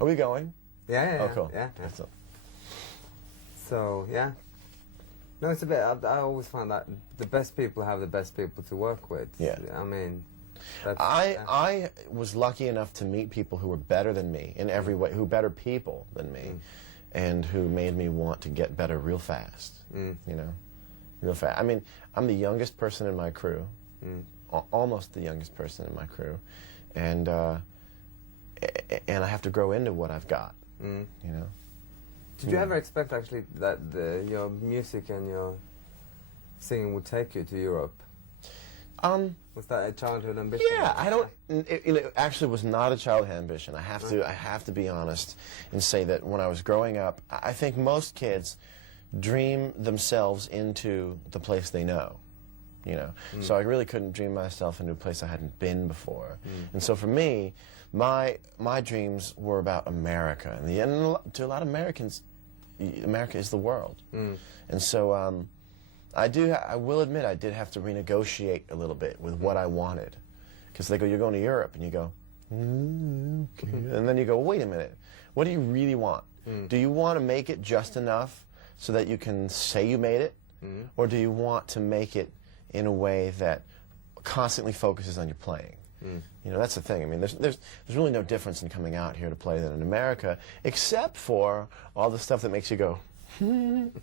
Are we going? Yeah. Oh, cool. Yeah. That's So yeah. No, it's a bit. I always find that the best people have the best people to work with. Yeah. I mean, that's, I was lucky enough to meet people who were better than me in every way, who were better people than me, and who made me want to get better real fast. You know, real fast. I mean, I'm the youngest person in my crew, almost the youngest person in my crew, and I have to grow into what I've got. You know. Did you ever expect actually that your music and your singing would take you to Europe? Was that a childhood ambition? Yeah, I don't. It actually was not a childhood ambition. I have to be honest and say that when I was growing up, I think most kids dream themselves into the place they know. You know, so I really couldn't dream myself into a place I hadn't been before. And so for me, my dreams were about America, and to a lot of Americans, America is the world. And so I will admit I did have to renegotiate a little bit with what I wanted, because they go, you're going to Europe, and you go, okay. And then you go, wait a minute, what do you really want? Do you want to make it just enough so that you can say you made it, or do you want to make it in a way that constantly focuses on your playing? You know, that's the thing. I mean, there's really no difference in coming out here to play than in America, except for all the stuff that makes you go,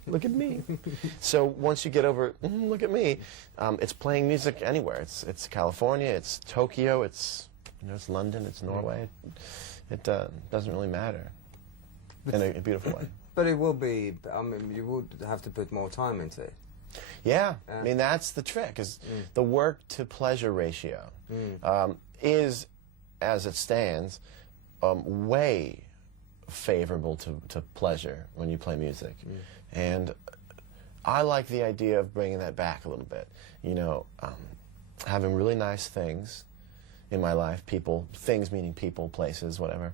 look at me. So once you get over, look at me, it's playing music anywhere. It's California, it's Tokyo, it's London, it's Norway. It doesn't really matter in a beautiful way. But it will be. I mean, you would have to put more time into it. Yeah, I mean, that's the trick, is the work-to-pleasure ratio is, as it stands, way favorable to pleasure when you play music. And I like the idea of bringing that back a little bit. You know, having really nice things in my life, things meaning people, places, whatever,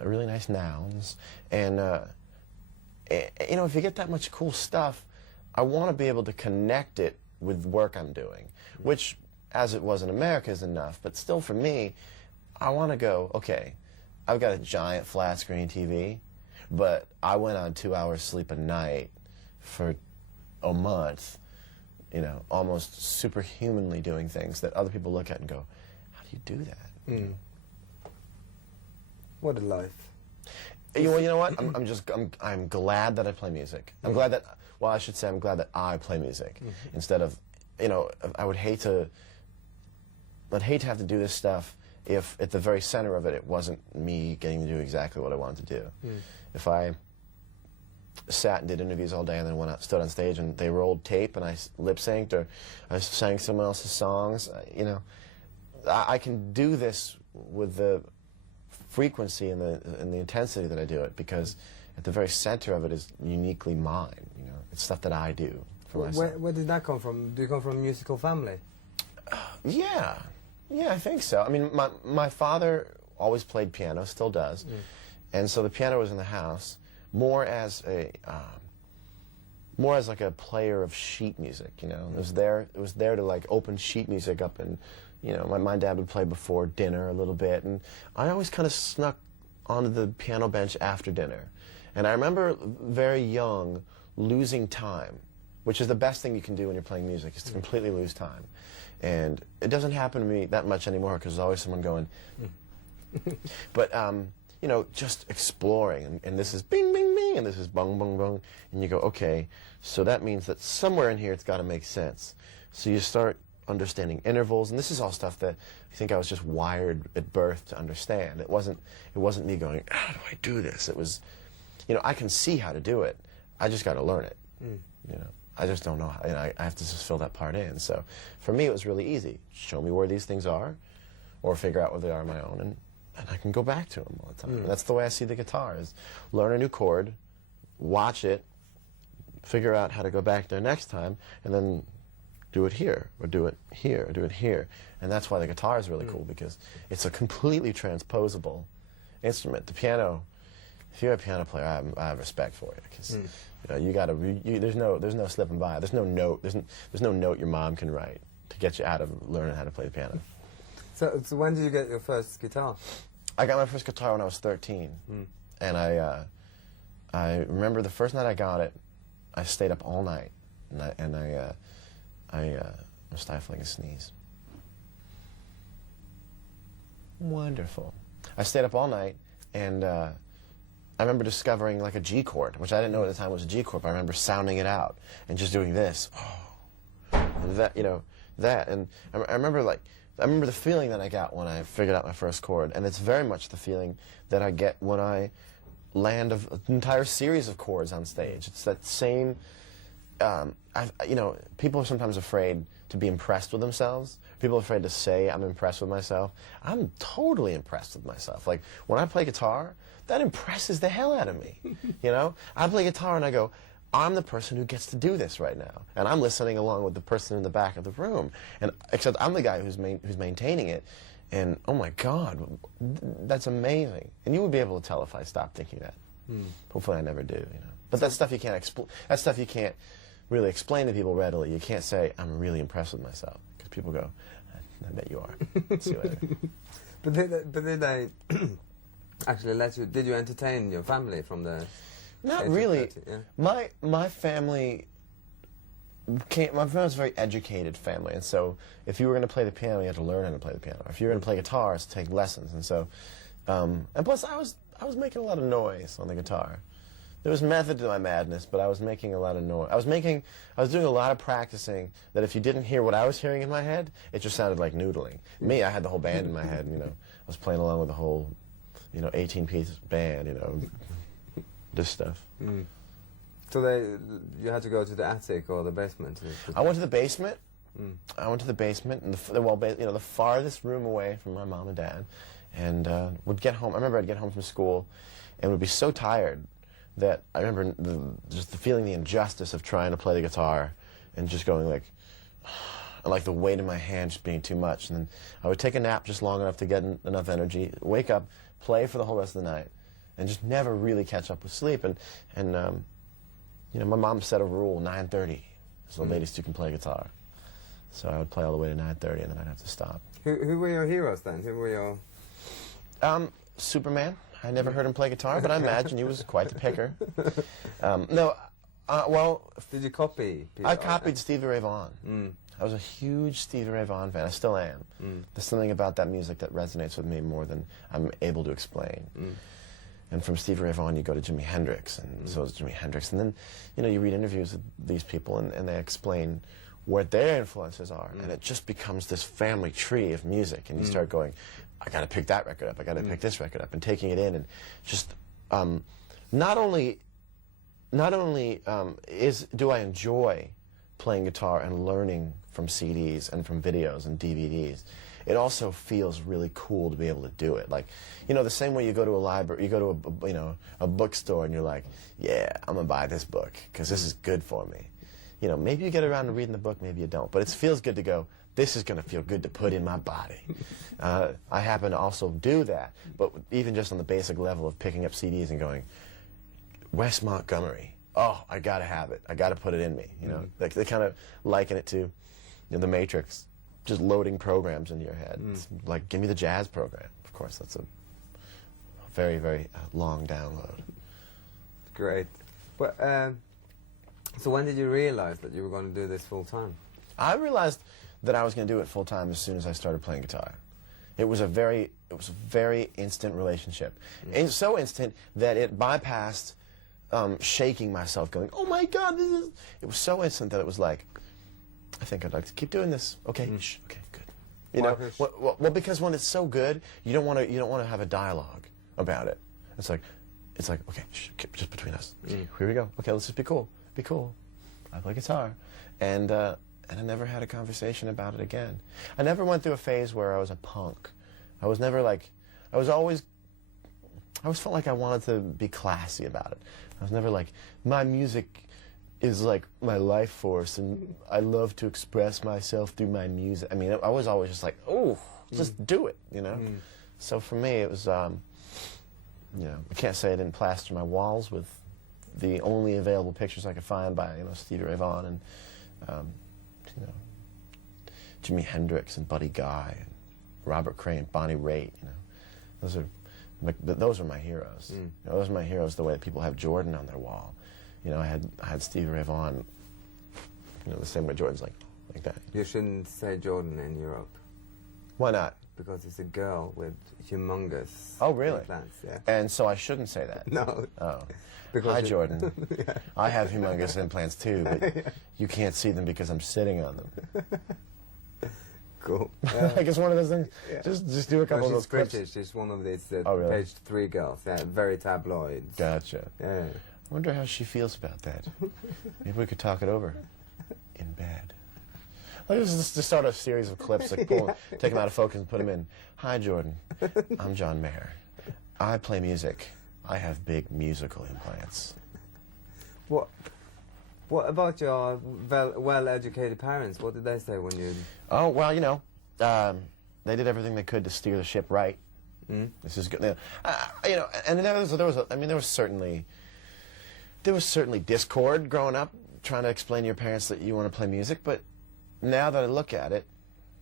really nice nouns. And, you know, if you get that much cool stuff, I want to be able to connect it with work I'm doing, which, as it was in America, is enough. But still, for me, I want to go, okay, I've got a giant flat screen TV, but I went on 2 hours sleep a night for a month, you know, almost superhumanly doing things that other people look at and go, how do you do that? What a life. You know what? I'm glad that I play music. I'm glad that, well, I should say I'm glad that I play music instead of, you know, I'd hate to have to do this stuff if at the very center of it, it wasn't me getting to do exactly what I wanted to do. If I sat and did interviews all day and then went out, stood on stage and they rolled tape and I lip-synced or I sang someone else's songs, you know, I can do this with the frequency and the intensity that I do it, because at the very center of it is uniquely mine. You know, it's stuff that I do for myself. Where did that come from? Do you come from a musical family? Yeah, I think so. I mean, my father always played piano, still does, and so the piano was in the house more as like a player of sheet music. You know, it was there to like open sheet music up, and you know, my dad would play before dinner a little bit, and I always kind of snuck onto the piano bench after dinner. And I remember very young losing time, which is the best thing you can do when you're playing music, is to completely lose time. And it doesn't happen to me that much anymore, because there's always someone going. But, you know, just exploring, and this is bing, bing, bing, and this is bung, bung, bung, and you go, okay, so that means that somewhere in here it's got to make sense. So you start understanding intervals, and this is all stuff that I think I was just wired at birth to understand. It wasn't me going, how do I do this? It was, you know, I can see how to do it. I just got to learn it. You know, I just don't know how, and I have to just fill that part in. So for me, it was really easy. Show me where these things are, or figure out where they are on my own, and I can go back to them all the time. And that's the way I see the guitar, is learn a new chord, watch it, figure out how to go back there next time, and then do it here, or do it here, or do it here. And that's why the guitar is really cool, because it's a completely transposable instrument. The piano, if you're a piano player, I have respect for you, because you know, you gotta. There's no slipping by. There's no note. There's no note your mom can write to get you out of learning how to play the piano. So when did you get your first guitar? I got my first guitar when I was 13, and I remember the first night I got it, I stayed up all night, and I was stifling a sneeze. Wonderful. I stayed up all night, and I remember discovering like a G chord, which I didn't know at the time was a G chord, but I remember sounding it out and just doing this. And that, you know, that, and I remember the feeling that I got when I figured out my first chord, and it's very much the feeling that I get when I land an entire series of chords on stage. It's that same, you know, people are sometimes afraid to be impressed with themselves. People are afraid to say, I'm impressed with myself. I'm totally impressed with myself. Like, when I play guitar, that impresses the hell out of me, you know? I play guitar and I go, I'm the person who gets to do this right now. And I'm listening along with the person in the back of the room. And except I'm the guy who's maintaining it. And, oh my God, that's amazing. And you would be able to tell if I stopped thinking that. Hopefully I never do, you know. But that's stuff you can't really explain to people readily. You can't say, I'm really impressed with myself. Because people go, I bet you are. See you later. But did they actually let you, did you entertain your family from the... Not really. 30, yeah? My family my family's a very educated family, and so if you were going to play the piano, you had to learn how to play the piano. If you were going to play guitar, it's to take lessons, and so, and plus I was making a lot of noise on the guitar. There was method to my madness, but I was making a lot of noise. I was doing a lot of practicing that if you didn't hear what I was hearing in my head, it just sounded like noodling. Me, I had the whole band in my head, and, you know, I was playing along with the whole, you know, 18-piece band, you know, this stuff. So you had to go to the attic or the basement? I went to the basement. I went to the basement, and the farthest room away from my mom and dad, and would get home. I remember I'd get home from school, and would be so tired that I remember just feeling the injustice of trying to play the guitar, and just going like the weight in my hand just being too much. And then I would take a nap just long enough to get enough energy, wake up, play for the whole rest of the night, and just never really catch up with sleep. And you know, my mom set a rule, 9:30 is the latest you can play guitar. So I would play all the way to 9:30, and then I'd have to stop. Who were your heroes then? Who were your... Superman. I never heard him play guitar, but I imagine he was quite the picker. Well... Did you copy people? I copied Stevie Ray Vaughan. I was a huge Stevie Ray Vaughan fan. I still am. There's something about that music that resonates with me more than I'm able to explain. And from Stevie Ray Vaughan, you go to Jimi Hendrix, and so is Jimi Hendrix. And then, you know, you read interviews with these people, and they explain what their influences are, and it just becomes this family tree of music. And you start going, I got to pick that record up, I got to pick this record up, and taking it in, and just not only do I enjoy playing guitar and learning from CDs and from videos and DVDs, it also feels really cool to be able to do it. Like, you know, the same way you go to a library, you go to a bookstore, and you're like, yeah, I'm gonna buy this book because this is good for me. You know, maybe you get around to reading the book, maybe you don't, but it feels good to go, this is gonna feel good to put in my body. I happen to also do that, but even just on the basic level of picking up CDs and going, Wes Montgomery, oh, I gotta have it, I gotta put it in me. You know, like they kind of liken it to, you know, The Matrix. Just loading programs into your head. It's like, give me the jazz program. Of course, that's a very, very long download. Great. But, so when did you realize that you were going to do this full time? I realized that I was going to do it full time as soon as I started playing guitar. It was a very instant relationship. And so instant that it bypassed shaking myself, going, oh my God, this is... It was so instant that it was like, I think I'd like to keep doing this. Okay, okay, good. You know, well, because when it's so good, you don't want to have a dialogue about it. It's like, okay, just between us. Here we go. Okay, let's just be cool. Be cool. I play guitar, and I never had a conversation about it again. I never went through a phase where I was a punk. I was never like, I always felt like I wanted to be classy about it. I was never like, my music is like my life force, and I love to express myself through my music. I mean, I was always just like, oh, just do it, you know? So for me, it was, you know, I can't say I didn't plaster my walls with the only available pictures I could find by, you know, Stevie Ray Vaughan and, you know, Jimi Hendrix and Buddy Guy and Robert Cray and Bonnie Raitt, you know. Those are Like, those are my heroes. You know, those are my heroes the way that people have Jordan on their wall. You know, I had Stevie Ray Vaughan, you know, the same way Jordan's like that. You shouldn't say Jordan in Europe. Why not? Because it's a girl with humongous implants. Yeah. And so I shouldn't say that? No. Oh. Because hi, Jordan. Yeah. I have humongous implants too, but you can't see them because I'm sitting on them. Cool. Like it's one of those things. Yeah. Just do a couple of those clips. British. She's one of these really? page 3 girls. Yeah, very tabloid. Gotcha. Yeah. I wonder how she feels about that. Maybe we could talk it over in bed. Like just start a series of clips, like take them out of focus and put them in. Hi, Jordan. I'm John Mayer. I play music. I have big musical implants. What about your well-educated parents? What did they say when you... Oh, well, you know, they did everything they could to steer the ship right. This is good. You know, and there was certainly discord growing up, trying to explain to your parents that you want to play music, but now that I look at it,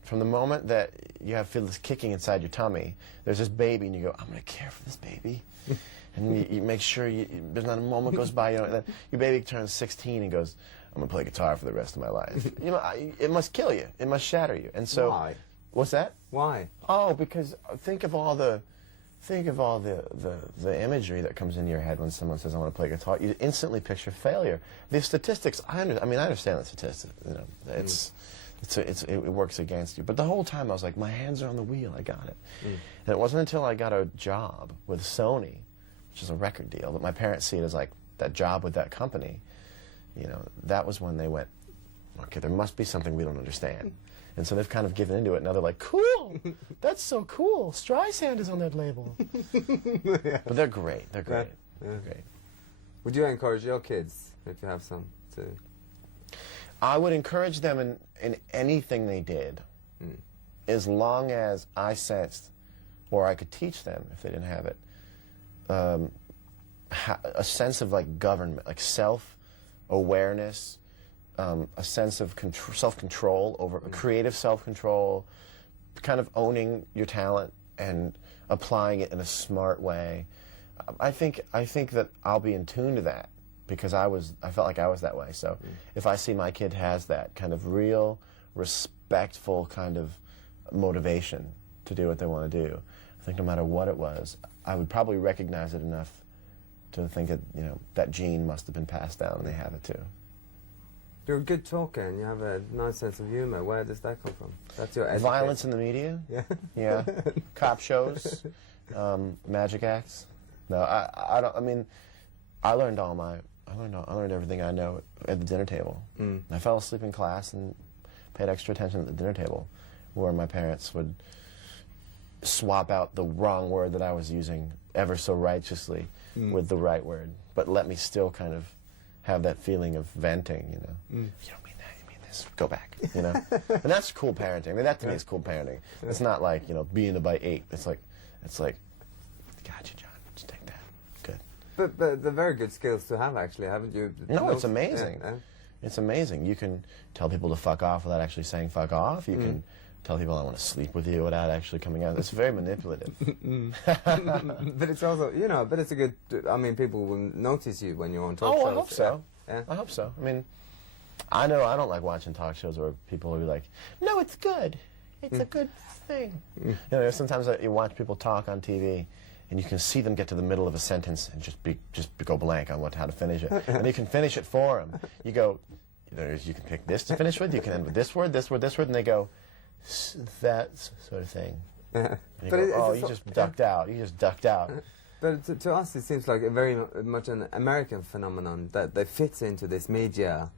from the moment that you feel this kicking inside your tummy, there's this baby, and you go, I'm going to care for this baby. And you make sure there's not a moment goes by, you know, that your baby turns 16 and goes, I'm going to play guitar for the rest of my life. You know, it must kill you. It must shatter you. And so, why? What's that? Why? Oh, because think of all the imagery that comes into your head when someone says, I want to play guitar. You instantly picture failure. The statistics, I understand the statistics. You know, it works against you. But the whole time I was like, my hands are on the wheel. I got it. And it wasn't until I got a job with Sony, which is a record deal, that my parents see it as like that job with that company. You know, that was when they went, okay, there must be something we don't understand. And so they've kind of given into it. Now they're like, cool, that's so cool. Streisand is on that label. Yeah. But they're great. They're great. Yeah. They're great. Would you encourage your kids, if you have some, to... I would encourage them in anything they did, as long as I sensed, or I could teach them, if they didn't have it, a sense of like government, like self-awareness, a sense of self-control over creative self-control, kind of owning your talent and applying it in a smart way. I think that I'll be in tune to that because I felt like I was that way. So if I see my kid has that kind of real, respectful kind of motivation to do what they want to do, I think no matter what it was, I would probably recognize it enough to think that, you know, that gene must have been passed down and they have it too. You're a good talker and you have a nice sense of humor. Where does that come from? That's your education. Violence in the media? Yeah. Yeah. Cop shows, magic acts. No, I don't, I mean, I learned everything I know at the dinner table. I fell asleep in class and paid extra attention at the dinner table, where my parents would swap out the wrong word that I was using ever so righteously with the right word, but let me still kind of have that feeling of venting, you know. You don't mean that, you mean this. Go back, you know. And that's cool parenting. I mean, that to me is cool parenting. It's not like, you know, being by 8. It's like, gotcha, John. Just take that. Good. But they're very good skills to have, actually, haven't you? No, it's amazing. It's amazing. You can tell people to fuck off without actually saying fuck off. You can tell people I want to sleep with you without actually coming out. It's very manipulative. But it's also, you know, but it's a good, I mean, people will notice you when you're on talk shows. Oh, I hope so. Yeah. I hope so. I mean, I know I don't like watching talk shows where people will be like, no, it's good. It's a good thing. You know, sometimes you watch people talk on TV and you can see them get to the middle of a sentence and just go blank on how to finish it. And you can finish it for them. You go, you can pick this to finish with, you can end with this word, and they go, that sort of thing. And you go, you just ducked out. You just ducked out. But to us, it seems like a very much an American phenomenon that they fit into this media.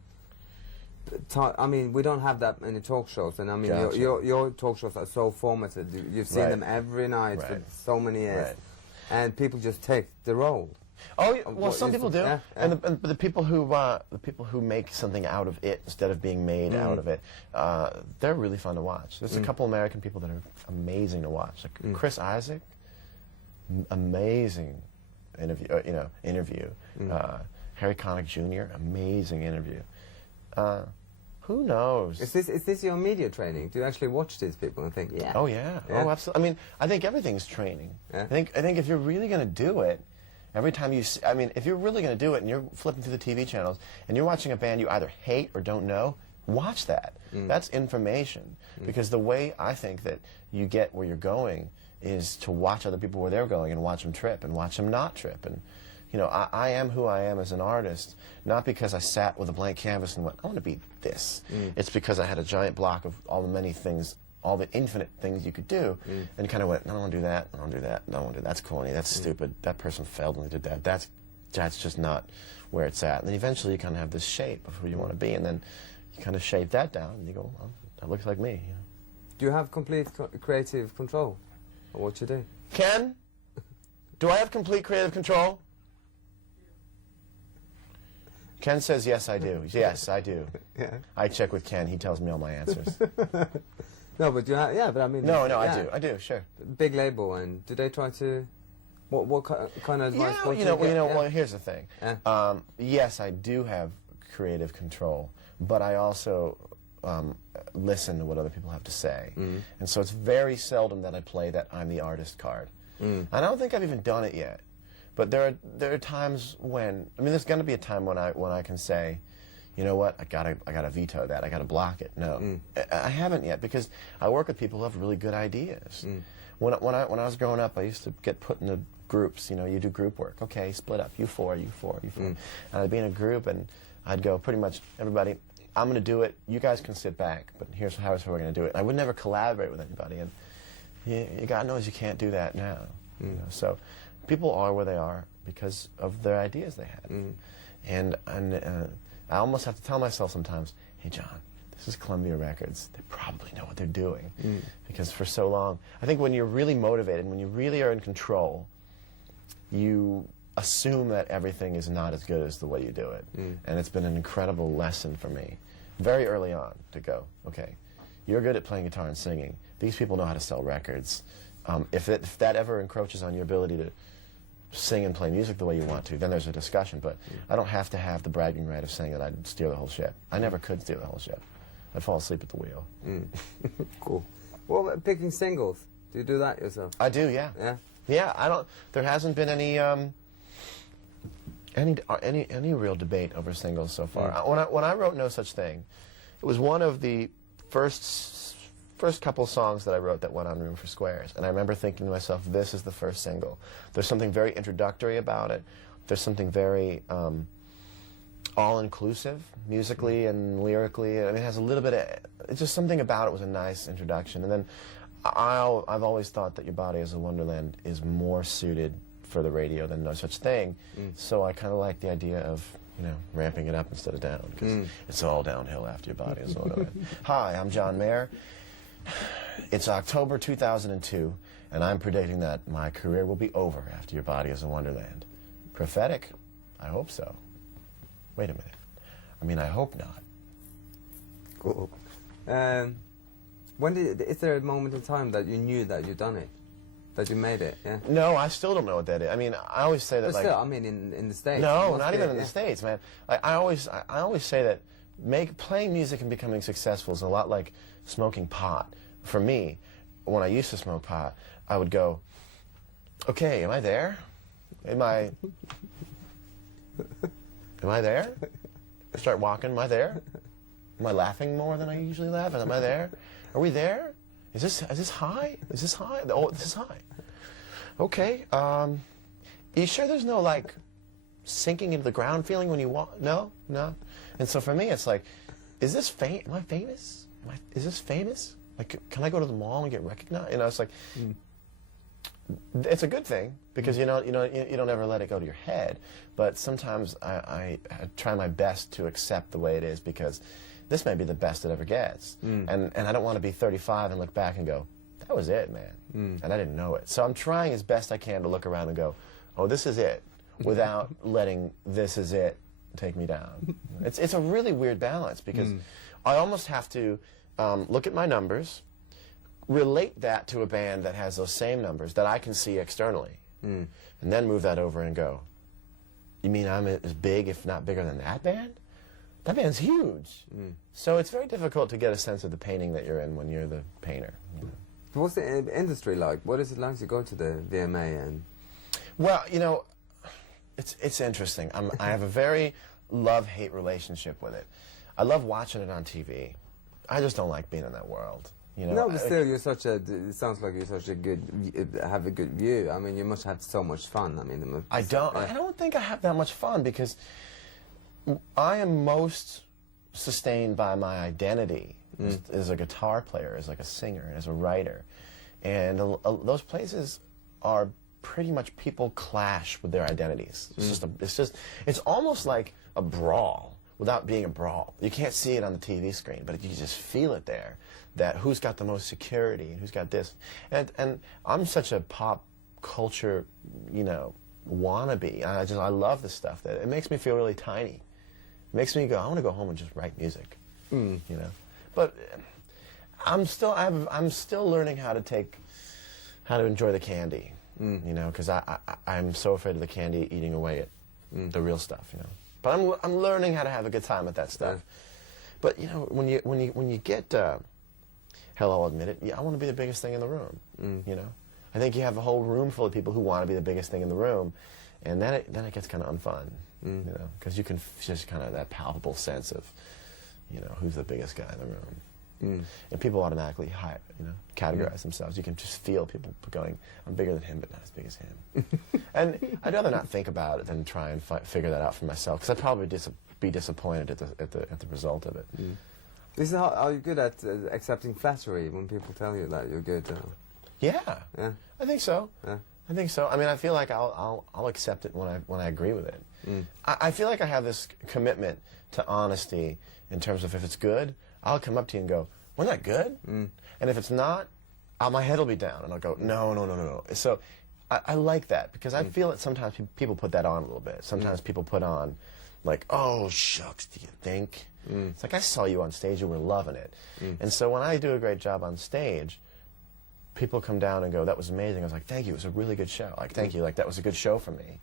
I mean, we don't have that many talk shows, and I mean, gotcha. your talk shows are so formatted. You've seen them every night for so many years, and people just take the role. Oh, well, some people do, and the people who make something out of it instead of being made out of it, they're really fun to watch. There's a couple American people that are amazing to watch, like Chris Isaac, amazing interview. Harry Connick Jr., amazing interview. Who knows? Is this your media training? Do you actually watch these people and think, yeah? Oh yeah. Oh, absolutely. I mean, I think everything's training. Yeah. I think if you're really going to do it, every time you, I mean, if you're really going to do it and you're flipping through the TV channels and you're watching a band you either hate or don't know, watch that. That's information. Because the way I think that you get where you're going is to watch other people where they're going and watch them trip and watch them not trip. And you know, I am who I am as an artist, not because I sat with a blank canvas and went, I want to be this. It's because I had a giant block of all the many things, all the infinite things you could do, and kind of went, no, I don't want to do that, I don't want to do that, no, I don't want to do that, that's corny, that's stupid, that person failed when they did that, that's just not where it's at. And then eventually you kind of have this shape of who you want to be, and then you kind of shape that down, and you go, well, that looks like me. You know? Do you have complete creative control of what you do? Ken, do I have complete creative control? Ken says, yes, I do. Yes, I do. Yeah. I check with Ken. He tells me all my answers. No, but you have, yeah, but I mean... No, yeah. I do, sure. Big label, and do they try to... What kind of advice? Yeah, you know, well, here's the thing. Yes, I do have creative control, but I also listen to what other people have to say. And so it's very seldom that I play that I'm the artist card. And I don't think I've even done it yet. But there are times when, I mean, there's going to be a time when I can say, you know what, I gotta veto that, I gotta block it. No, I haven't yet, because I work with people who have really good ideas. When I was growing up, I used to get put into groups. You know, you do group work. Okay, split up. You four. And I'd be in a group, and I'd go, pretty much, everybody, I'm going to do it. You guys can sit back, but here's how we're going to do it. And I would never collaborate with anybody, and God knows you can't do that now. You know? So people are where they are because of their ideas they had. And I almost have to tell myself sometimes, hey, John, this is Columbia Records. They probably know what they're doing. Because for so long, I think when you're really motivated, when you really are in control, you assume that everything is not as good as the way you do it. And it's been an incredible lesson for me, very early on, to go, okay, you're good at playing guitar and singing. These people know how to sell records. If that ever encroaches on your ability to sing and play music the way you want to, then there's a discussion. But I don't have to have the bragging right of saying that I'd steer the whole ship. I never could steer the whole ship. I'd fall asleep at the wheel. Cool. What about picking singles? Do you do that yourself? I do, yeah. Yeah? Yeah, I don't. There hasn't been any real debate over singles so far. When I wrote No Such Thing, it was one of the first couple songs that I wrote that went on Room for Squares, and I remember thinking to myself, this is the first single. There's something very introductory about it. There's something very all-inclusive, musically and lyrically. I mean, it has a little bit of, it's just something about it was a nice introduction. And then I've always thought that Your Body is a Wonderland is more suited for the radio than No Such Thing. So I kind of like the idea of, you know, ramping it up instead of down, because it's all downhill after Your Body is a Wonderland. Hi, I'm John Mayer. It's October 2002, and I'm predicting that my career will be over after Your Body is a Wonderland. Prophetic? I hope so. Wait a minute. I mean, I hope not. Cool. Is there a moment in time that you knew that you'd done it? That you made it, yeah? No, I still don't know what that is. I mean, I always say that, but still, I mean, in the States. No, not even in the States, man. I always say that playing music and becoming successful is a lot like smoking pot. For me, when I used to smoke pot, I would go, okay, am I there? Am I there? I start walking, am I there? Am I laughing more than I usually laugh? Am I there? Are we there? Is this high? Is this high? Oh, this is high. Okay. You sure there's no, like, sinking into the ground feeling when you walk? No? No? And so for me, it's like, am I famous? Is this famous? Like, can I go to the mall and get recognized? You know, it's like, it's a good thing, because you don't ever let it go to your head. But sometimes I try my best to accept the way it is, because this may be the best it ever gets. And I don't want to be 35 and look back and go, that was it, man. And I didn't know it. So I'm trying as best I can to look around and go, oh, this is it, without letting this is it take me down. It's a really weird balance, because I almost have to look at my numbers, relate that to a band that has those same numbers that I can see externally, and then move that over and go, you mean I'm as big, if not bigger than that band? that band's huge. So it's very difficult to get a sense of the painting that you're in when you're the painter. You know? What's the industry like? What is it like to go to the VMA? And well, you know, it's interesting. I have a very love-hate relationship with it. I love watching it on TV. I just don't like being in that world. You know? No, but still, you're such a. It sounds like you're such a good. Have a good view. I mean, you must have so much fun. I mean, I don't think I have that much fun because I am most sustained by my identity as a guitar player, as like a singer, as a writer, and those places are pretty much people clash with their identities. It's almost like a brawl without being a brawl. You can't see it on the TV screen, but you just feel it there. That who's got the most security and who's got this, and I'm such a pop culture, you know, wannabe. I love this stuff that it makes me feel really tiny. It makes me go, I want to go home and just write music, you know. But I'm still learning how to enjoy the candy, you know, because I'm so afraid of the candy eating away at the real stuff, you know. But I'm learning how to have a good time with that stuff. But you know, when you get hell, I'll admit it. Yeah, I want to be the biggest thing in the room. You know, I think you have a whole room full of people who want to be the biggest thing in the room, and then it gets kind of unfun. You know, because you can just kind of that palpable sense of, you know, who's the biggest guy in the room, and people automatically categorize themselves. You can just feel people going, "I'm bigger than him, but not as big as him." And I'd rather not think about it than try and figure that out for myself, because I'd probably be disappointed at the result of it. This is are you good at accepting flattery when people tell you that you're good? Yeah, I think so. Yeah. I think so. I mean, I feel like I'll accept it when I agree with it. I feel like I have this commitment to honesty in terms of if it's good, I'll come up to you and go, "Wasn't that good?" And if it's not, my head will be down and I'll go, "No." So I like that because I feel that sometimes people put that on a little bit. Sometimes people put on, like, "Oh shucks, do you think?" It's like, I saw you on stage, you were loving it. And so when I do a great job on stage, people come down and go, "That was amazing." I was like, "Thank you, it was a really good show." Like, "Thank you, like that was a good show for me."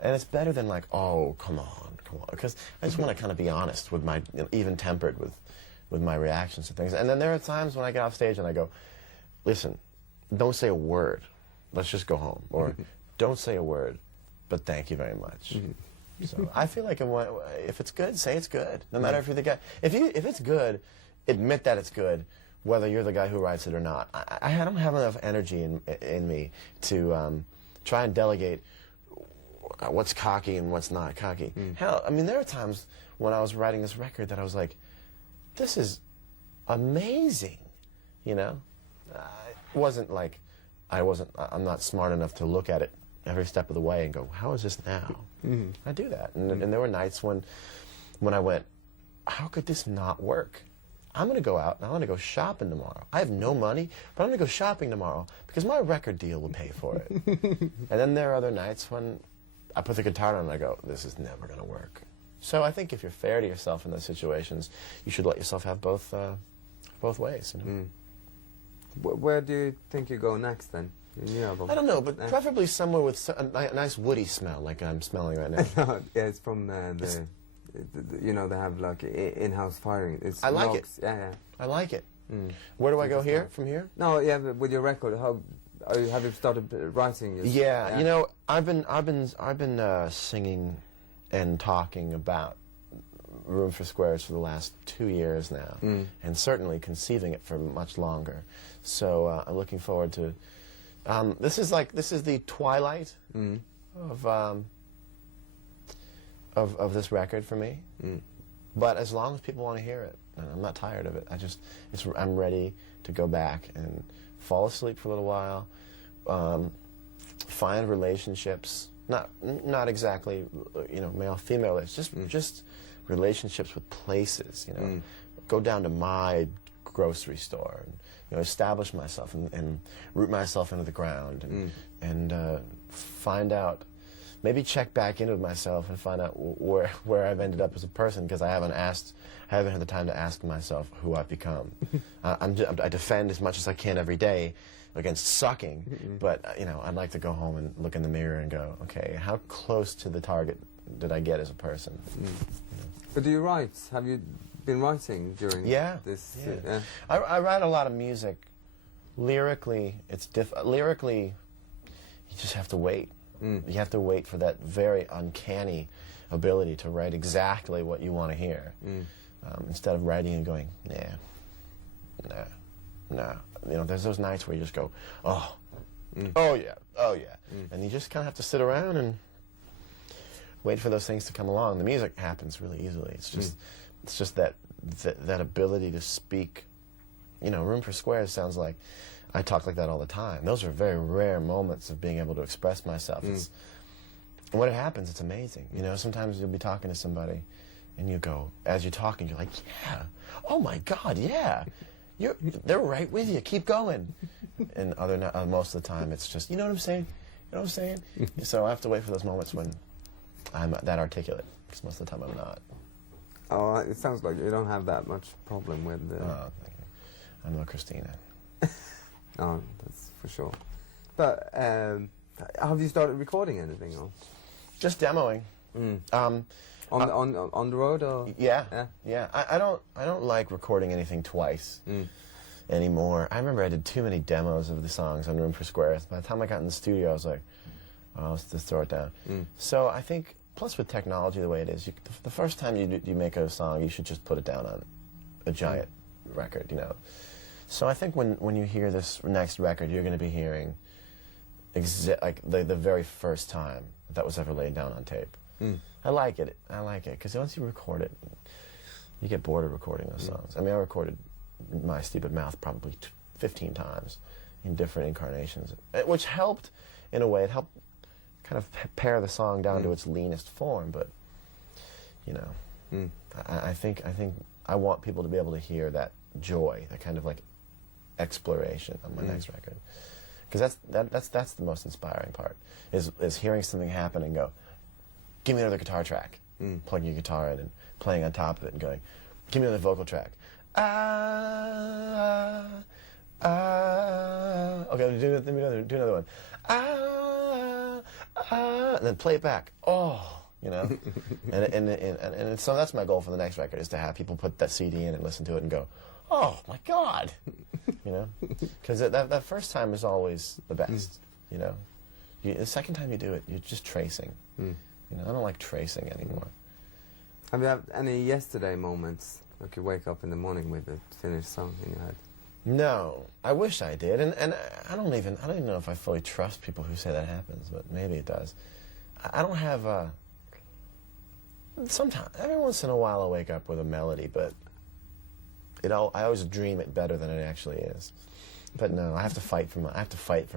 And it's better than like, "Oh, come on," because I just want to kind of be honest with my, even-tempered with my reactions to things. And then there are times when I get off stage and I go, "Listen, don't say a word. Let's just go home." Or, "Don't say a word, but thank you very much." So I feel like if it's good, say it's good. No matter if you're the guy. If it's good, admit that it's good, whether you're the guy who writes it or not. I don't have enough energy in me to try and delegate what's cocky and what's not cocky. Hell, I mean, there are times when I was writing this record that I was like, "This is amazing," you know. It wasn't like I'm not smart enough to look at it every step of the way and go, "How is this now?" I do that, and there were nights when I went, "How could this not work? I'm going to go out and I'm going to go shopping tomorrow. I have no money, but I'm going to go shopping tomorrow because my record deal will pay for it." And then there are other nights when I put the guitar down and I go, "This is never going to work." So I think if you're fair to yourself in those situations, you should let yourself have both ways. You know? Where do you think you go next then? I don't know, but preferably somewhere with a nice woody smell, like I'm smelling right now. Yeah, it's from you know, they have like in-house firing. I like it. Yeah. I like it. Where do I go here? From here? No, yeah, but with your record, have you started writing? Yeah, you know, I've been singing and talking about Room for Squares for the last 2 years now, and certainly conceiving it for much longer. So I'm looking forward to. This is the twilight of this record for me. But as long as people want to hear it, and I'm not tired of it. I'm ready to go back and fall asleep for a little while, find relationships, not exactly, you know, male female, it's just relationships with places, you know. Go down to my grocery store and, you know, establish myself and root myself into the ground and find out, maybe check back in with myself and find out where I've ended up as a person, because I haven't had the time to ask myself who I've become. I defend as much as I can every day against sucking, but you know, I'd like to go home and look in the mirror and go, okay, how close to the target did I get as a person? But do you write? Have you been writing during this? Yeah. I write a lot of music. Lyrically, lyrically, you just have to wait. You have to wait for that very uncanny ability to write exactly what you want to hear. Instead of writing and going, nah. You know, there's those nights where you just go, oh yeah. And you just kind of have to sit around and wait for those things to come along. The music happens really easily. It's just that ability to speak. You know, Room for Squares sounds like I talk like that all the time. Those are very rare moments of being able to express myself. And when it happens, it's amazing. You know, sometimes you'll be talking to somebody and you go, as you're talking, you're like, yeah, oh my God, yeah. They're right with you, keep going. And most of the time, it's just, you know what I'm saying? You know what I'm saying? So I have to wait for those moments when I'm that articulate, because most of the time I'm not. Oh, it sounds like you don't have that much problem with Oh, thank you. I'm no Christina. Oh, that's for sure. But have you started recording anything? Or? Just demoing. On the road, or yeah. I don't like recording anything twice anymore. I remember I did too many demos of the songs on Room for Squares. By the time I got in the studio, I was like, oh, let's just throw it down. So I think, plus with technology the way it is, the first time you make a song, you should just put it down on a giant record, you know. So I think when you hear this next record, you're going to be hearing like the very first time that was ever laid down on tape. I like it because once you record it, you get bored of recording those songs. I mean, I recorded My Stupid Mouth probably 15 times in different incarnations, which helped in a way. It helped kind of pare the song down to its leanest form. But you know, I think I want people to be able to hear that joy, that kind of like exploration on my next record, because that's the most inspiring part is hearing something happen and go, give me another guitar track, plugging your guitar in and playing on top of it and going, give me another vocal track, okay, do another one, and then play it back, you know, and so that's my goal for the next record, is to have people put that CD in and listen to it and go, oh my God, you know, because that first time is always the best, you know. The second time you do it, you're just tracing. You know, I don't like tracing anymore. Have you had any yesterday moments, like you wake up in the morning with a finished song in your head? No, I wish I did, and I don't even know if I fully trust people who say that happens, but maybe it does. I don't have sometimes, every once in a while, I wake up with a melody, but I always dream it better than it actually is. But no, I have to fight for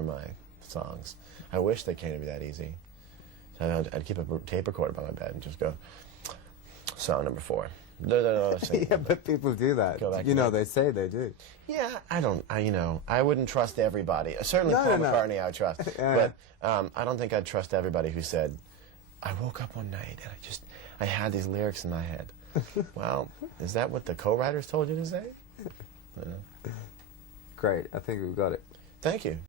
my songs. I wish they came to be that easy. So I'd keep a tape recorder by my bed and just go, song number 4. Yeah, but people do that. You know, they say they do. Yeah, I wouldn't trust everybody. Certainly Paul McCartney I would trust. But I don't think I'd trust everybody who said, I woke up one night and I had these lyrics in my head. Well, is that what the co-writers told you to say? Great, I think we've got it. Thank you.